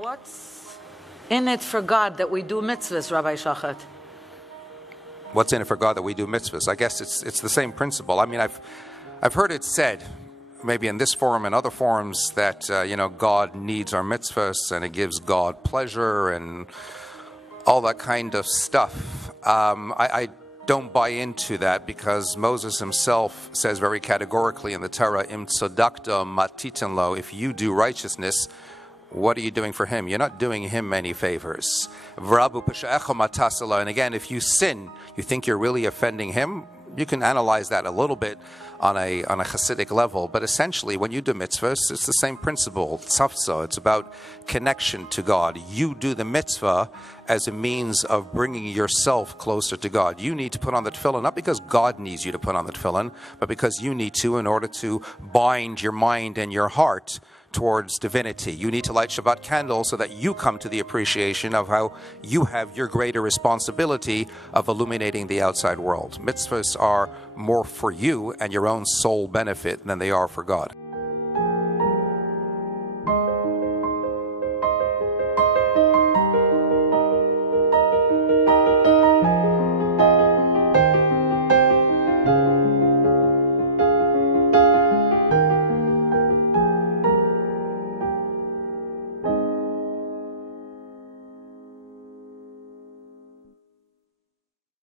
What's in it for God that we do mitzvahs, Rabbi Shachat? What's in it for God that we do mitzvahs? I guess it's the same principle. I mean, I've heard it said, maybe in this forum and other forums, that God needs our mitzvahs and it gives God pleasure and all that kind of stuff. I don't buy into that, because Moses himself says very categorically in the Torah, "Im tzedakta matitin lo," if you do righteousness, what are you doing for him? You're not doing him any favors. And again, if you sin, you think you're really offending him. You can analyze that a little bit on a Hasidic level, but essentially when you do mitzvahs, it's the same principle. Tzafza, it's about connection to God. You do the mitzvah as a means of bringing yourself closer to God. You need to put on the tefillin, not because God needs you to put on the tefillin, but because you need to in order to bind your mind and your heart towards divinity. You need to light Shabbat candles so that you come to the appreciation of how you have your greater responsibility of illuminating the outside world. Mitzvahs are more for you and your own soul benefit than they are for God.